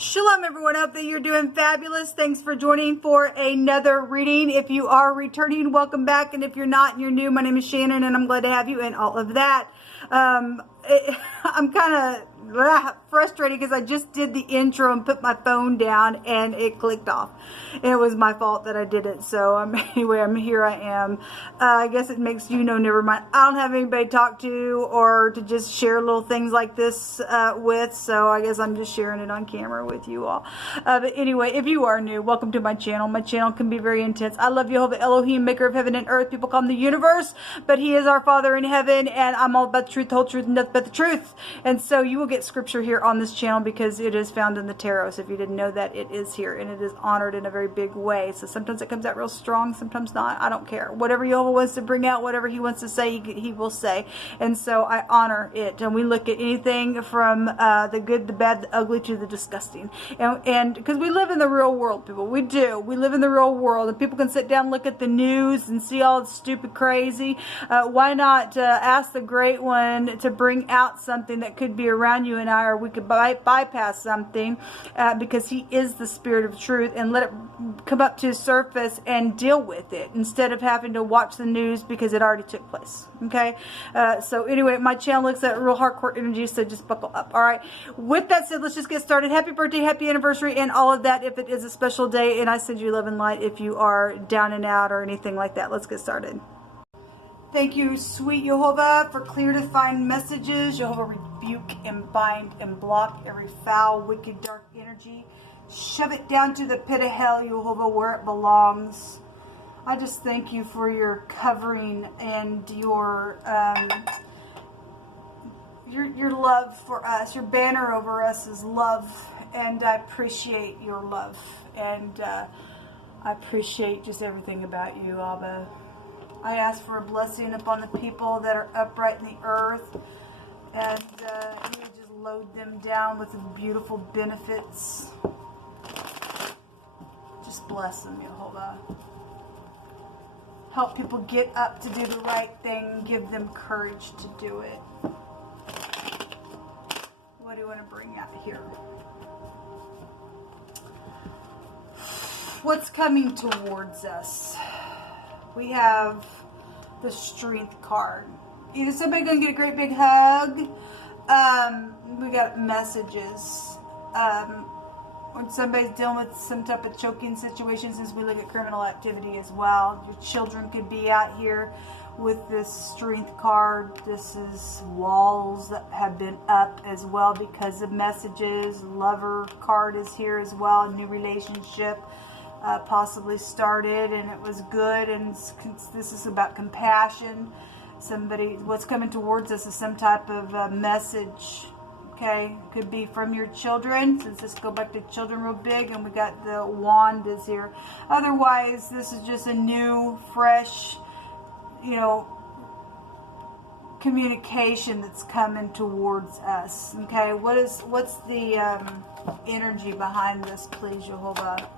Shalom everyone, hope that you're doing fabulous. Thanks for joining for another reading. If you are returning, welcome back. And if you're not and you're new, my name is Shannon and I'm glad to have you and all of that. I'm kind of frustrated because I just did the intro and put my phone down and it clicked off. It was my fault that I did it. So anyway, here I am. I guess it makes you know, never mind. I don't have anybody to talk to or to just share little things like this with. So I guess I'm just sharing it on camera with you all. But anyway, if you are new, welcome to my channel. My channel can be very intense. I love Jehovah Elohim, maker of heaven and earth. People call him the universe, but he is our Father in heaven, and I'm all about the truth, the whole truth, and nothing but the truth. And so you will get scripture here on this channel because it is found in the tarot. So if you didn't know that, it is here and it is honored in a very big way. So sometimes it comes out real strong, sometimes not. I don't care. Whatever Jehovah wants to bring out, whatever he wants to say, he will say. And so I honor it. And we look at anything from the good, the bad, the ugly to the disgusting. And because we live in the real world, people. We do. We live in the real world. And people can sit down and look at the news and see all the stupid crazy. Why not ask the Great One to bring out something that could be around you and I, or we could bypass something because he is the spirit of truth, and let it come up to the surface and deal with it instead of having to watch the news because it already took place. Okay, so anyway, my channel looks at real hardcore energy, so just buckle up. All right, with that said, let's just get started. Happy birthday, happy anniversary, and all of that if it is a special day, and I send you love and light if you are down and out or anything like that. Let's get started. Thank you, sweet Jehovah, for clear defined messages. Jehovah, rebuke and bind and block every foul, wicked, dark energy. Shove it down to the pit of hell, Jehovah, where it belongs. I just thank you for your covering and your love for us. Your banner over us is love, and I appreciate your love. And I appreciate just everything about you, Abba. I ask for a blessing upon the people that are upright in the earth, and you would just load them down with the beautiful benefits. Just bless them, Jehovah. Help people get up to do the right thing. Give them courage to do it. What do you want to bring out here? What's coming towards us? We have the Strength card. Either somebody's going to get a great big hug. We got messages. When somebody's dealing with some type of choking situation, since we look at criminal activity as well. Your children could be out here with this Strength card. This is walls that have been up as well because of messages. Lover card is here as well. A new relationship possibly started and it was good, and this is about compassion. Somebody, what's coming towards us is some type of message. Okay, could be from your children, since this go back to children real big, and we got the wand is here. Otherwise, this is just a new, fresh, communication that's coming towards us. Okay, what's the energy behind this, please, Jehovah?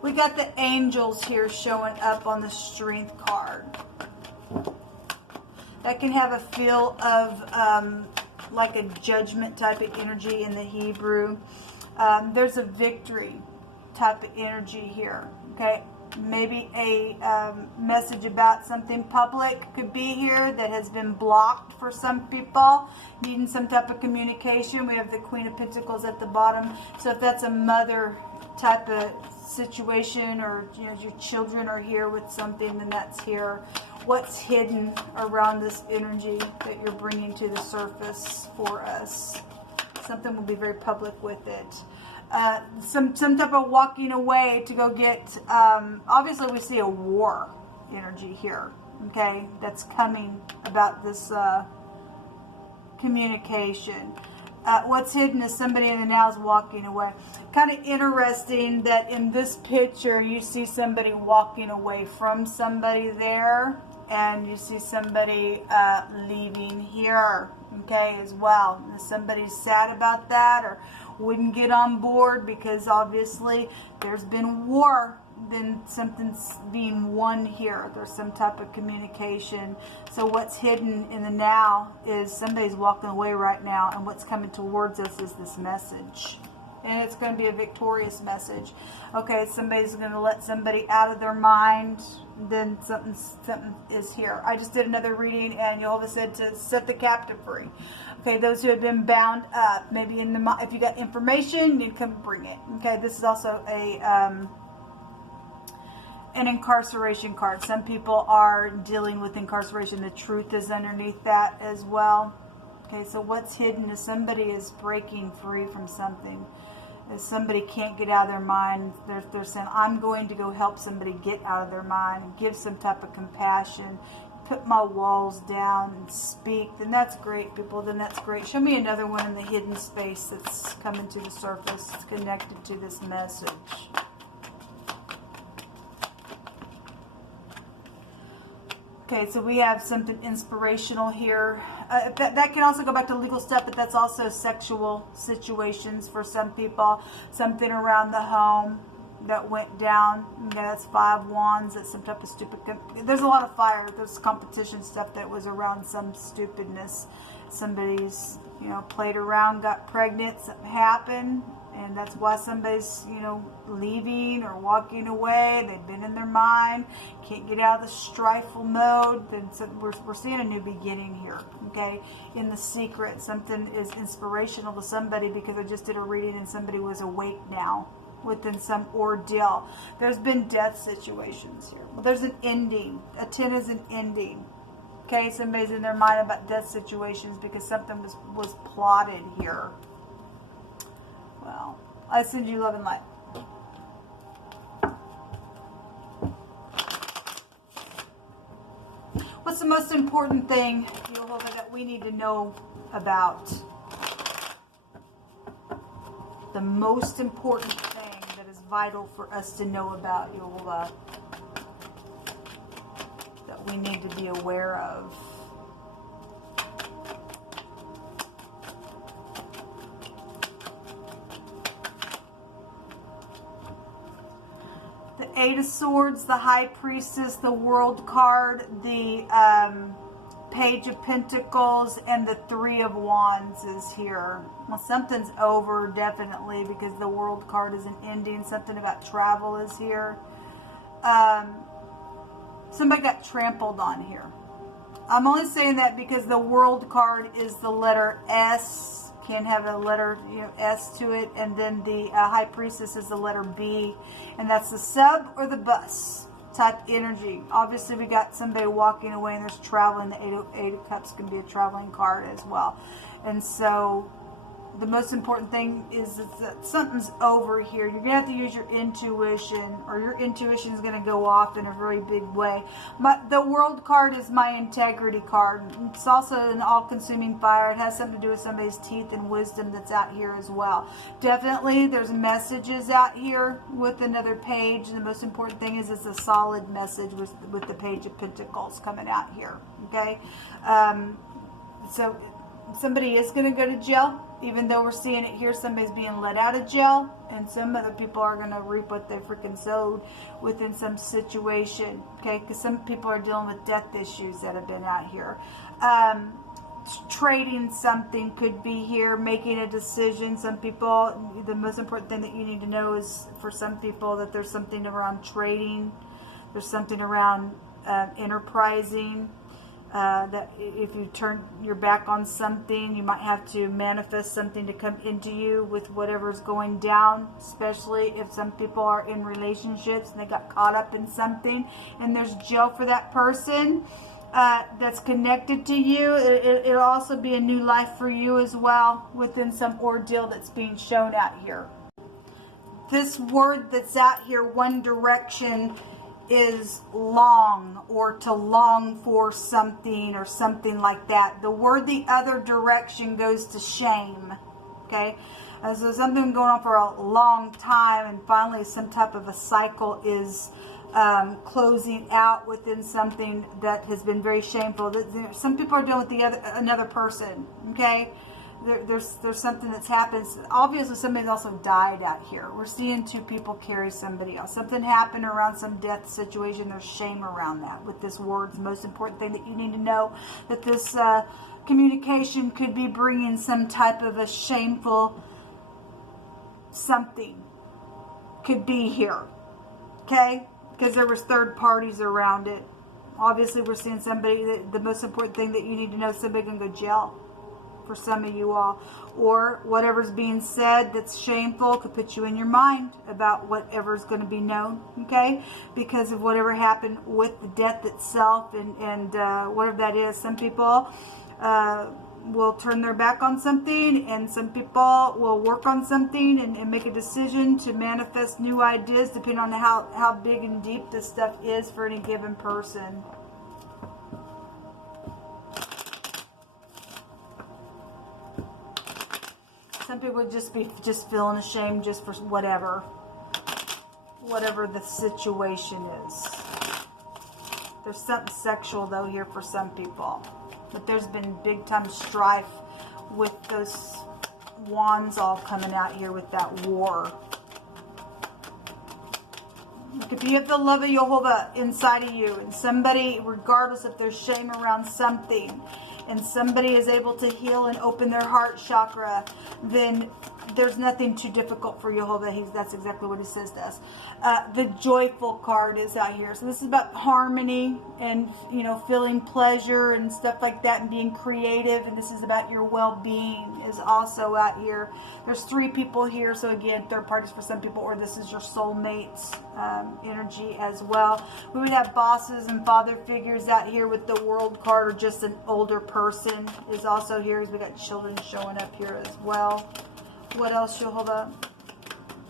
We got the angels here showing up on the Strength card. That can have a feel of like a judgment type of energy in the Hebrew. There's a victory type of energy here. Okay, maybe a message about something public could be here that has been blocked for some people, needing some type of communication. We have the Queen of Pentacles at the bottom. So if that's a mother type of situation, or your children are here with something, then that's here. What's hidden around this energy that you're bringing to the surface for us? Something will be very public with it. Some type of walking away to go get, obviously we see a war energy here, okay, that's coming about this communication. What's hidden is somebody in the now is walking away. Kind of interesting that in this picture you see somebody walking away from somebody there, and you see somebody leaving here, okay, as well. Is somebody sad about that or wouldn't get on board because obviously there's been war then something's being won here. There's some type of communication. So what's hidden in the now is somebody's walking away right now, and what's coming towards us is this message. And it's going to be a victorious message. Okay, somebody's going to let somebody out of their mind, then something is here. I just did another reading, and Jehovah said to set the captive free. Okay, those who have been bound up, maybe in the, if you got information, you can bring it. Okay, this is also a an incarceration card. Some people are dealing with incarceration. The truth is underneath that as well. Okay, so what's hidden is somebody is breaking free from something. If somebody can't get out of their mind, they're saying, I'm going to go help somebody get out of their mind, give some type of compassion, put my walls down and speak. Then that's great, people. Then that's great. Show me another one in the hidden space that's coming to the surface. It's connected to this message. Okay, so we have something inspirational here. That can also go back to legal stuff, but that's also sexual situations for some people. Something around the home that went down. Okay, that's 5 wands. That's some type of stupid. There's a lot of fire. There's competition stuff that was around some stupidness. Somebody's, played around, got pregnant, something happened. And that's why somebody's, leaving or walking away. They've been in their mind, can't get out of the strifeful mode. Then we're seeing a new beginning here, okay? In the secret, something is inspirational to somebody, because I just did a reading and somebody was awake now within some ordeal. There's been death situations here. Well, there's an ending. A 10 is an ending. Okay, somebody's in their mind about death situations because something was plotted here. Well, I send you love and light. What's the most important thing, Jehovah, that we need to know about? The most important thing that is vital for us to know about, Jehovah, that we need to be aware of. The 8 of Swords, the High Priestess, the World card, the Page of Pentacles, and the 3 of Wands is here. Well, something's over, definitely, because the World card is an ending. Something about travel is here. Somebody got trampled on here. I'm only saying that because the World card is the letter S. Can have a letter, S to it, and then the High Priestess is the letter B, and that's the sub or the bus type energy. Obviously, we got somebody walking away, and there's traveling. The 8 of Cups can be a traveling card as well, and so the most important thing is that something's over here. You're going to have to use your intuition, or your intuition is going to go off in a very big way. The World card is my integrity card. It's also an all-consuming fire. It has something to do with somebody's teeth and wisdom that's out here as well. Definitely, there's messages out here with another page. And the most important thing is it's a solid message with the Page of Pentacles coming out here. Okay? So somebody is going to go to jail. Even though we're seeing it here, somebody's being let out of jail, and some other people are going to reap what they freaking sowed within some situation, okay? Because some people are dealing with death issues that have been out here. Trading something could be here, making a decision. Some people, the most important thing that you need to know is, for some people, that there's something around trading. There's something around enterprising. That if you turn your back on something, you might have to manifest something to come into you with whatever's going down, especially if some people are in relationships and they got caught up in something and there's jail for that person that's connected to you. It'll also be a new life for you as well within some ordeal that's being shown out here. This word that's out here, one direction, is long, or to long for something or something like that. The word the other direction goes to shame. Okay, so something going on for a long time, and finally some type of a cycle is closing out within something that has been very shameful. Some people are dealing with another person. Okay, there's something that's happened. Obviously, somebody's also died out here. We're seeing two people carry somebody else. Something happened around some death situation. There's shame around that. With this word, the most important thing that you need to know, that this communication could be bringing some type of a shameful something. Could be here. Okay? Because there was third parties around it. Obviously, we're seeing somebody, the most important thing that you need to know, somebody can go to jail for some of you all. Or whatever's being said that's shameful could put you in your mind about whatever's going to be known, okay? Because of whatever happened with the death itself and whatever that is. Some people will turn their back on something, and some people will work on something and make a decision to manifest new ideas depending on how big and deep this stuff is for any given person. Some people would just be feeling ashamed just for whatever the situation is. There's something sexual though here for some people. But there's been big time strife with those wands all coming out here with that war. If you have the love of Jehovah inside of you, and somebody, regardless if there's shame around something, and somebody is able to heal and open their heart chakra, then there's nothing too difficult for Jehovah. That's exactly what he says to us. The joyful card is out here. So this is about harmony and, you know, feeling pleasure and stuff like that and being creative. And this is about your well-being is also out here. There's three people here. So again, third parties for some people, or this is your soulmate's energy as well. We would have bosses and father figures out here with the world card, or just an older person is also here. We got children showing up here as well. What else, Jehovah?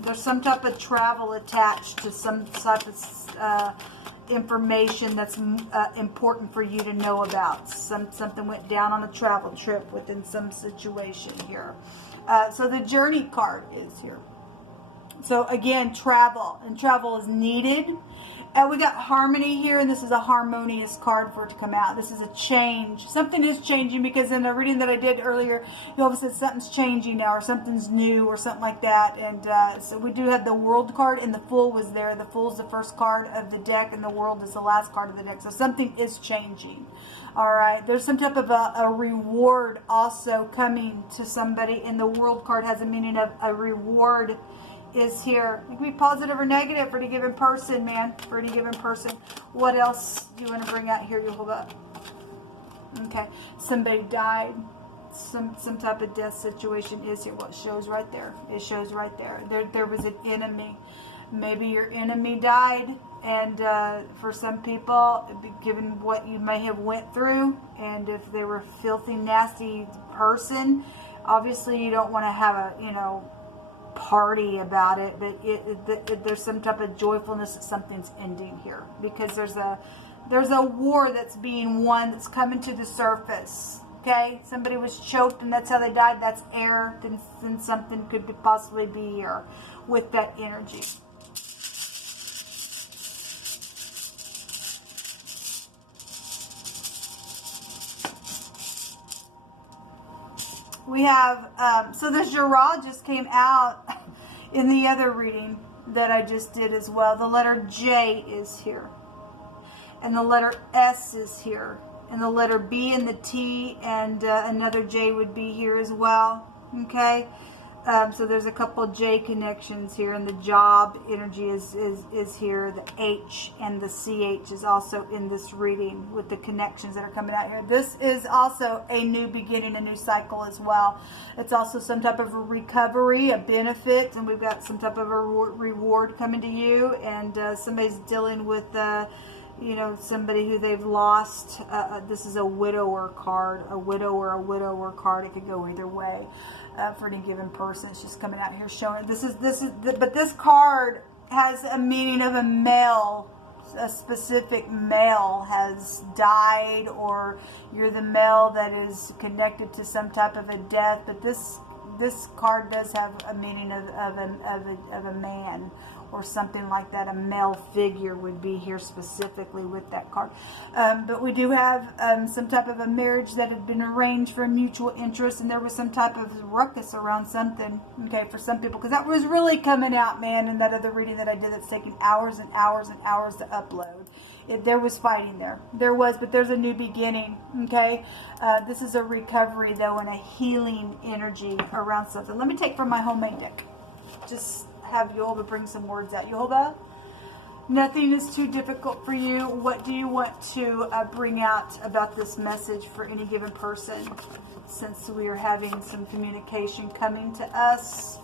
There's some type of travel attached to some type of information that's important for you to know about. Something went down on a travel trip within some situation here. So the journey card is here. So again, travel. And travel is needed. We got harmony here, and this is a harmonious card for it to come out. This is a change. Something is changing, because in the reading that I did earlier, you all said something's changing now, or something's new, or something like that. And so we do have the World card, and the Fool was there. The Fool's the first card of the deck, and the World is the last card of the deck. So something is changing. All right. There's some type of a reward also coming to somebody, and the World card has a meaning of a reward is here. It can be positive or negative for any given person, man. For any given person. What else do you want to bring out here, Jehovah? Okay. Somebody died. Some type of death situation is here. Well, it shows right there. It shows right there. There was an enemy. Maybe your enemy died. And for some people, given what you may have went through, and if they were a filthy, nasty person, obviously you don't want to have a, you know, party about it, but there's some type of joyfulness that something's ending here, because there's a war that's being won, that's coming to the surface. Okay, somebody was choked and that's how they died. That's air. Then something could possibly be here with that energy. We have, so the Jara just came out in the other reading that I just did as well. The letter J is here. And the letter S is here. And the letter B and the T and another J would be here as well. Okay? So there's a couple J connections here. And the job energy is here. The H and the CH is also in this reading with the connections that are coming out here. This is also a new beginning, a new cycle as well. It's also some type of a recovery, a benefit. And we've got some type of a reward coming to you. And somebody's dealing with... you know, somebody who they've lost. This is a widower card, a widower card. It could go either way for any given person. It's just coming out here showing. But this card has a meaning of a male. A specific male has died, or you're the male that is connected to some type of a death. But this card does have a meaning of a man or something like that. A male figure would be here specifically with that card. But we do have some type of a marriage that had been arranged for mutual interest, and there was some type of ruckus around something, okay, for some people, because that was really coming out, man, in that other reading that I did that's taking hours and hours and hours to upload. There was fighting there. There was, but there's a new beginning, okay? This is a recovery, though, and a healing energy around something. Let me take from my homemade deck. Just have Yehovah bring some words out. Yehovah, nothing is too difficult for you. What do you want to bring out about this message for any given person, since we are having some communication coming to us?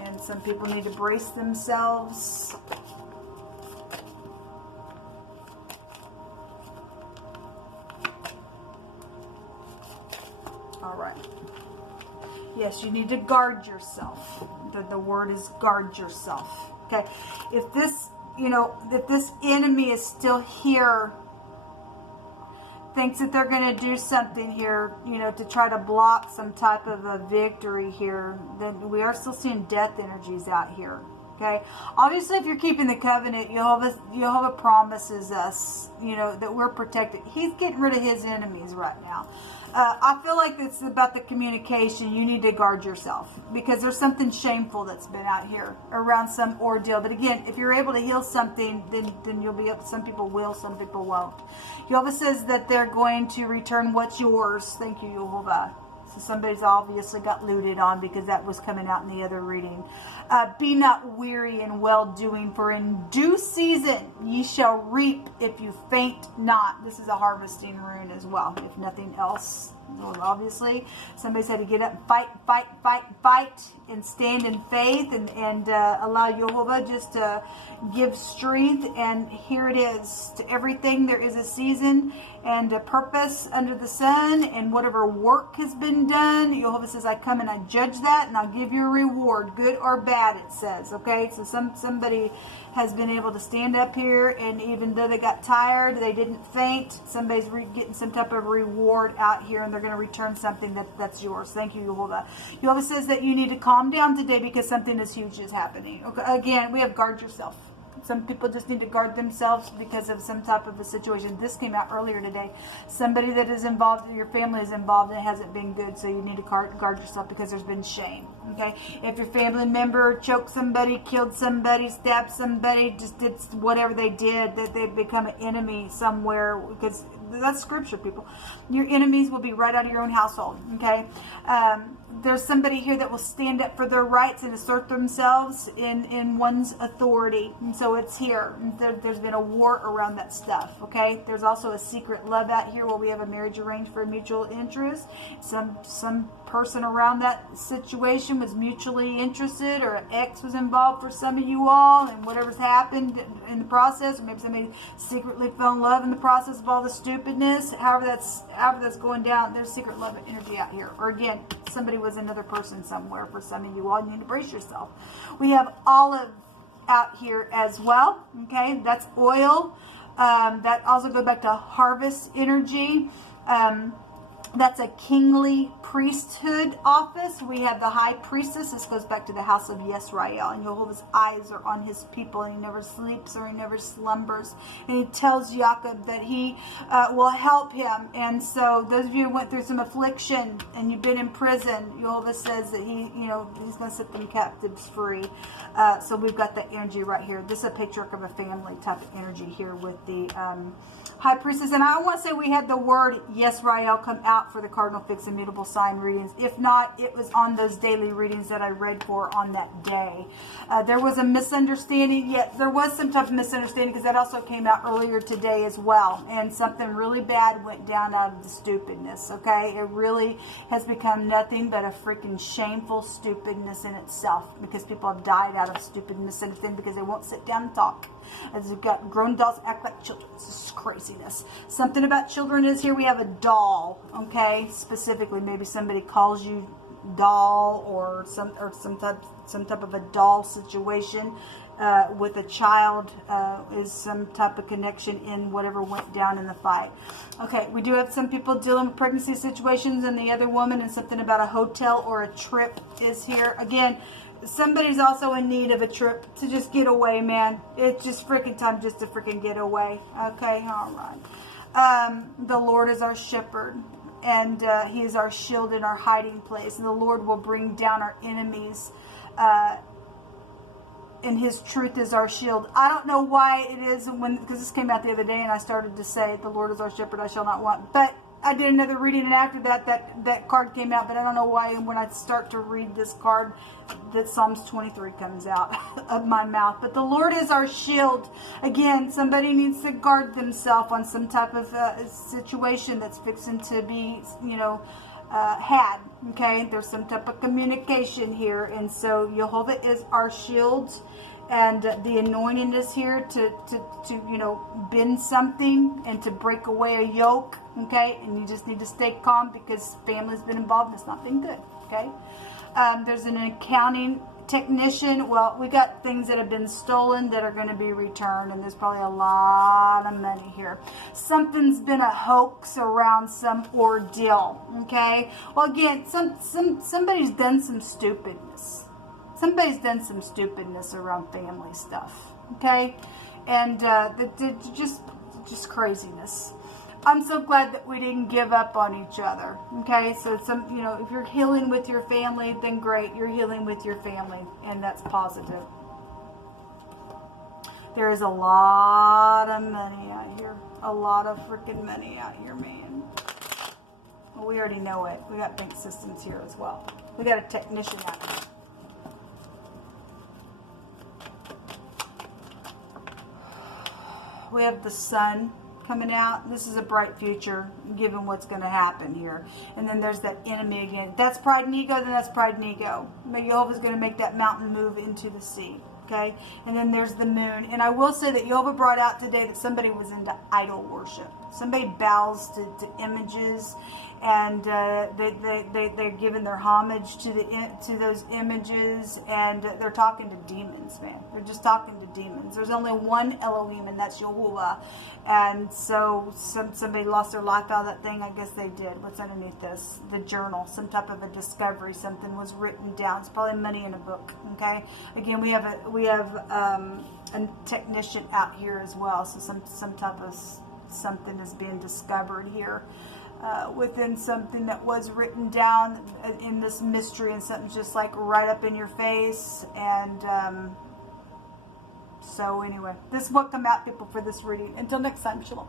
And some people need to brace themselves. All right. Yes, you need to guard yourself. The word is guard yourself. Okay. If this, if this enemy is still here, thinks that they're going to do something here, to try to block some type of a victory here, then we are still seeing death energies out here. Okay. Obviously, if you're keeping the covenant, Yehovah promises us, that we're protected. He's getting rid of his enemies right now. I feel like it's about the communication. You need to guard yourself, because there's something shameful that's been out here around some ordeal. But again, if you're able to heal something, then you'll be able. Some people will, some people won't. Yehovah says that they're going to return what's yours. Thank you, Yehovah. So somebody's obviously got looted on, because that was coming out in the other reading. Be not weary in well-doing, for in due season ye shall reap if you faint not. This is a harvesting rune as well, if nothing else. Well, obviously, somebody said to get up and fight, fight, fight, fight, and stand in faith, and allow Yehovah just to give strength. And here it is. To everything there is a season and a purpose under the sun, and whatever work has been done, Yehovah says, I come and I judge that, and I'll give you a reward, good or bad, it says. Okay, so somebody has been able to stand up here, and even though they got tired, they didn't faint. Somebody's getting some type of reward out here, and they're going to return something that's yours. Thank you, Yehovah. Yehovah says that you need to calm down today, because something is huge is happening. Okay, again, we have guard yourself. Some people just need to guard themselves because of some type of a situation. This came out earlier today. Somebody that is involved, your family is involved, and it hasn't been good, so you need to guard yourself, because there's been shame. Okay? If your family member choked somebody, killed somebody, stabbed somebody, just did whatever they did, that they've become an enemy somewhere, because that's scripture, people. Your enemies will be right out of your own household. Okay? There's somebody here that will stand up for their rights and assert themselves in one's authority. And so it's here. There's been a war around that stuff. Okay? There's also a secret love out here where we have a marriage arranged for mutual interest. Some person around that situation was mutually interested, or an ex was involved for some of you all, and whatever's happened in the process, or maybe somebody secretly fell in love in the process of all the stupidness. However that's going down, there's secret love energy out here. Or again, somebody was another person somewhere for some of you all. You need to brace yourself. We have olive out here as well. Okay, that's oil. That also goes back to harvest energy. That's a kingly priesthood office. We have the high priestess. This goes back to the house of Yisrael. And Yehovah's eyes are on his people, and he never sleeps or he never slumbers. And he tells Jacob that he will help him. And so those of you who went through some affliction and you've been in prison, Yehovah says that he's going to set them captives free. So we've got that energy right here. This is a patriarch of a family type of energy here with the high priestess. And I want to say we had the word Yisrael come out for the cardinal fixed immutable sign readings. If not, it was on those daily readings that I read for on that day. There was a misunderstanding. Yet there was some type of misunderstanding, because that also came out earlier today as well. And something really bad went down out of the stupidness. Okay, it really has become nothing but a freaking shameful stupidness in itself, because people have died out of stupid misunderstanding because they won't sit down and talk. As we've got grown adults act like children. This is craziness. Something about children is here. We have a doll. Okay, specifically, maybe somebody calls you doll, or some type of a doll situation. with a child, is some type of connection in whatever went down in the fight. Okay, we do have some people dealing with pregnancy situations, and the other woman, and something about a hotel or a trip is here. Again, somebody's also in need of a trip to just get away, man. It's just freaking time just to freaking get away. Okay, all right. The Lord is our shepherd, and he is our shield and our hiding place. And the Lord will bring down our enemies, and his truth is our shield. I don't know why it is, because this came out the other day and I started to say, the Lord is our shepherd, I shall not want. But I did another reading, and after that card came out, but I don't know why when I start to read this card that Psalms 23 comes out of my mouth. But the Lord is our shield. Again, somebody needs to guard themselves on some type of situation that's fixing to be, had. Okay, there's some type of communication here, and so Jehovah is our shield, and the anointing is here to bend something and to break away a yoke. Okay, and you just need to stay calm because family's been involved. It's not been good. Okay, there's an accounting technician. Well, we got things that have been stolen that are going to be returned, and there's probably a lot of money here. Something's been a hoax around some ordeal. Okay, well, again, somebody's done some stupidness. Somebody's done some stupidness around family stuff. Okay, and just craziness. I'm so glad that we didn't give up on each other. Okay, so if you're healing with your family, then great, you're healing with your family, and that's positive. There is a lot of money out here, a lot of freaking money out here, man. Well, we already know it. We got bank systems here as well. We got a technician out here. We have the sun coming out. This is a bright future given what's going to happen here. And then there's that enemy again. That's pride and ego, then that's pride and ego. But Jehovah's going to make that mountain move into the sea. Okay, and then there's the moon. And I will say that Jehovah brought out today that somebody was into idol worship. Somebody bows to images, and they're giving their homage to those images, and they're talking to demons, man. They're just talking to demons. There's only one Elohim, and that's Jehovah. And so somebody lost their life out of that thing. I guess they did. What's underneath this? The journal. Some type of a discovery. Something was written down. It's probably money in a book. Okay. Again, we have a technician out here as well. So some type of something is being discovered here within something that was written down in this mystery, and something's just like right up in your face. And so anyway, this is what come out, people, for this reading. Until next time, shalom.